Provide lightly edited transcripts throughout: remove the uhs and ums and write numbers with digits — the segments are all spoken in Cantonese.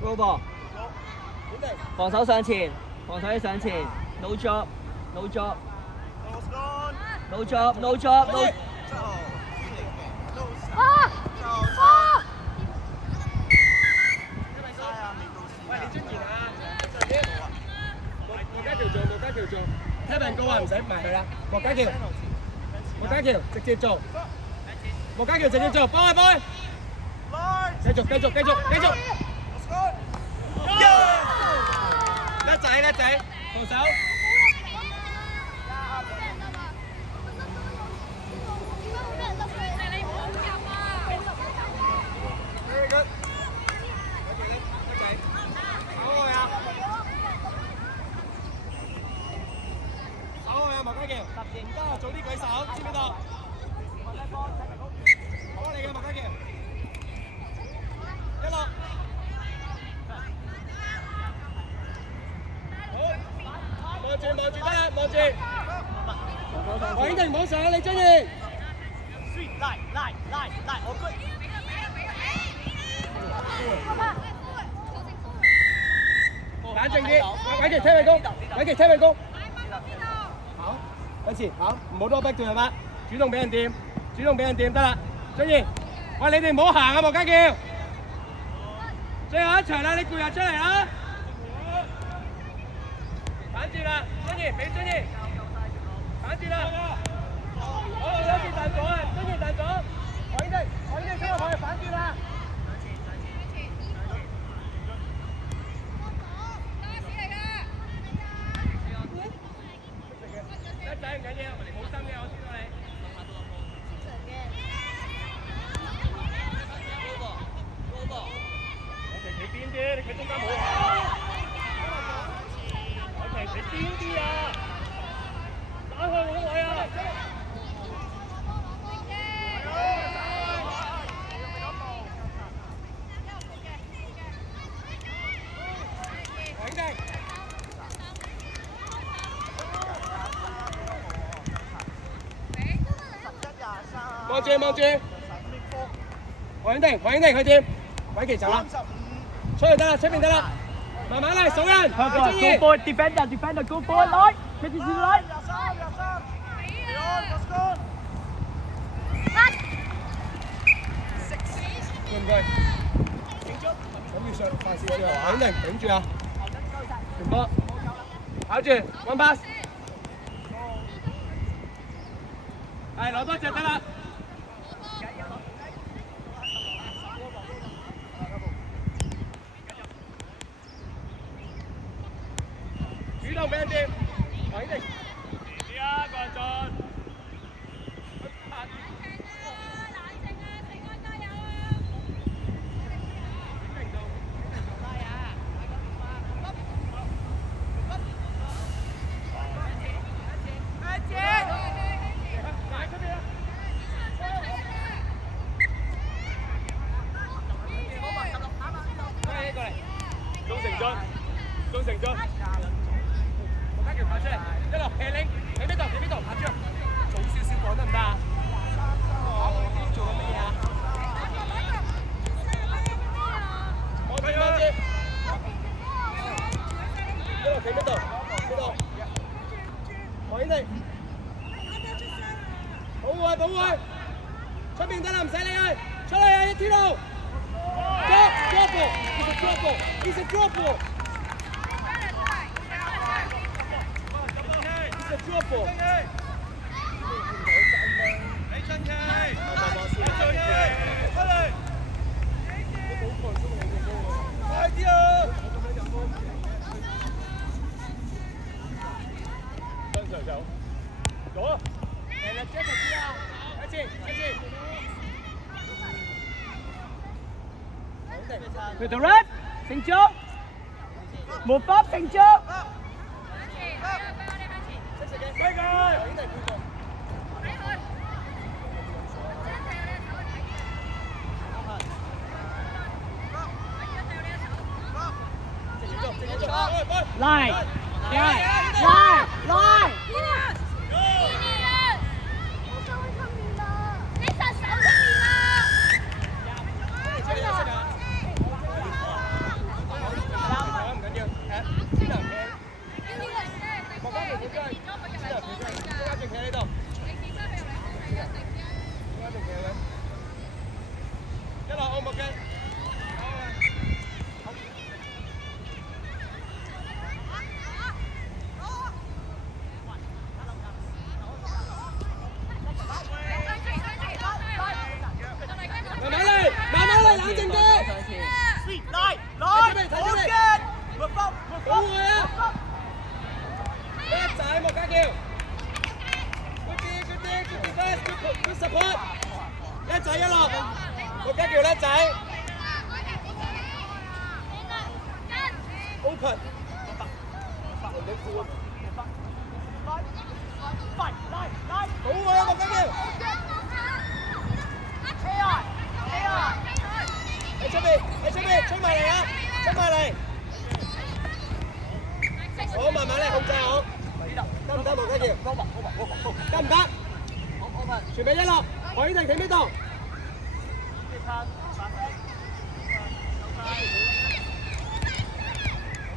Go ball，防守上前，防守上前 ，no job，no job，no job，no job，no。喂，李尊賢啊，莫家橋做，莫家橋做，睇份高啊，唔使埋佢啦，莫家橋，莫家橋直接做，莫家橋直接做，幫佢，繼續，叻仔，防守。莫家橋，早啲舉手，知唔知道？好你嘅莫家橋，一落，好，望住得啦，望住，黃英婷唔好上，你中意。拉，我good。冷靜啲，偉傑聽佢攻。好，一次，好，唔好多逼住係嘛，主動俾人掂得啦，俊賢，喂你哋唔好行啊莫家橋，最後一場啦，你攰日出嚟啦，反轉啦，俊賢俾俊賢，反轉啦，好，有時彈左啊，俊賢彈左，我呢出去反轉啦。仔唔緊要，好心嘅，我知道你。我哋企邊啲？你企中間冇啊？我哋企邊啲啊？打開好位啊！黃英婷。望住，黃英婷佢掂，偉傑走啦，出去得啦，出邊得啦，慢慢嚟，數人，Go forward, defender, go forward, 來，佢哋來。對唔對？咁要上快少少啊，黃英婷頂住啊，傳波，跑住 ，one pass， 係攞多隻得啦。主動俾人掂，黃英婷。啲啊，個人進。鍾成俊，莫家橋跑出嚟，一路騎領，喺邊度？跑出，早少少講得唔得啊？做緊乜嘢啊？望住，一路企邊度？黃英婷，保護佢，出邊得啦，唔使理佢，出嚟啊！一條路。Drop ball, it's a drop ball. It's a drop ball. 你進氣，出嚟，快啲啊！跟上手，左，嚟啦，接住啊！一次。With the red， 成長 ，move up， 成長。拉，拉。叻仔一落，莫家橋叻仔 ，open， 好喎莫家橋，喺出邊，衝埋嚟啊，衝埋嚟，好慢慢嚟控制好，得唔得莫家橋？得唔得？全備一落，海婷停邊度？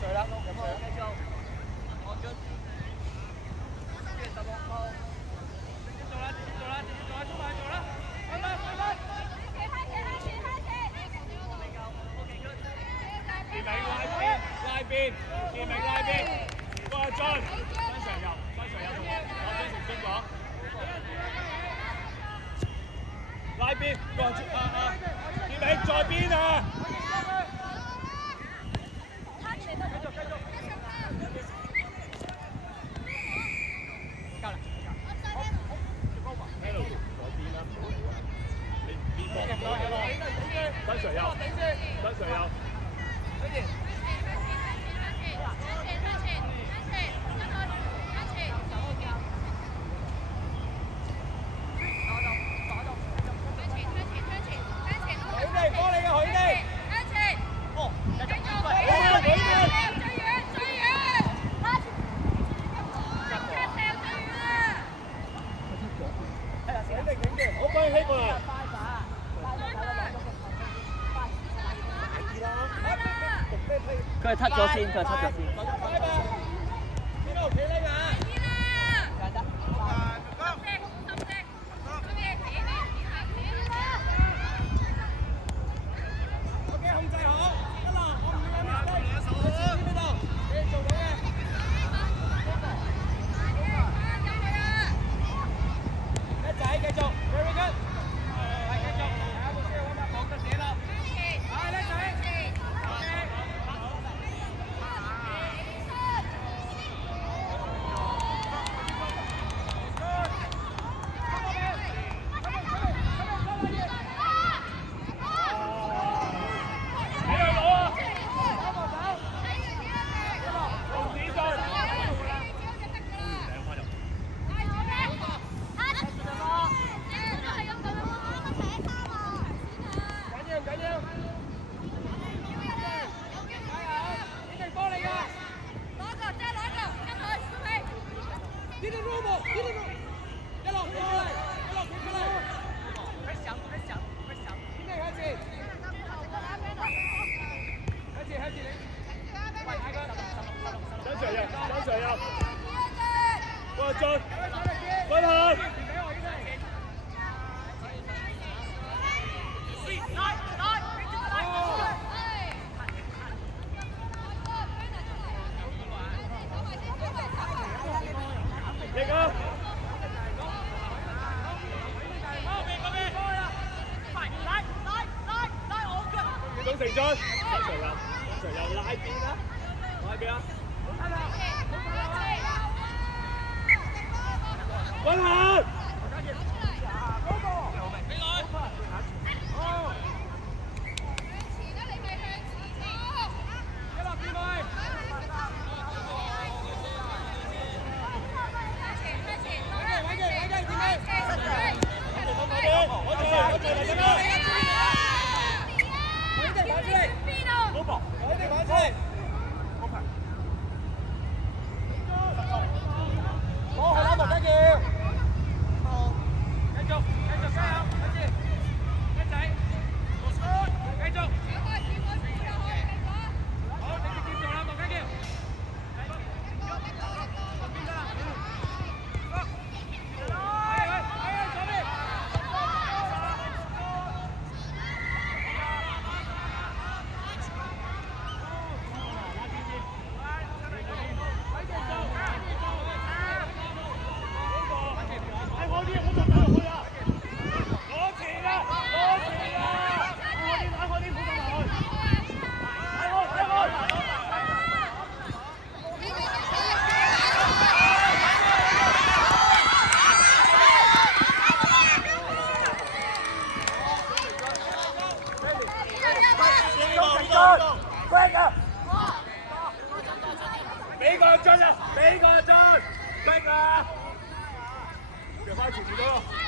水啦，飲水。繼續，我進。16號。直接做啦，衝埋去做啦。拉邊，健明拉邊，過進，張常柔同我張成中講。拉邊，過進健明在邊啊？張常柔。佢係踢咗先，邊度企呢啊？控制好，一落，我唔會有咩手。邊度？你做到嘅。叻仔，繼續 ，very good。係繼續，下一步先揾埋綁得寫啦。係叻仔。張成俊，張成又拉邊啦，滾下！俾個進，逼啊！腳翻前面嗰個。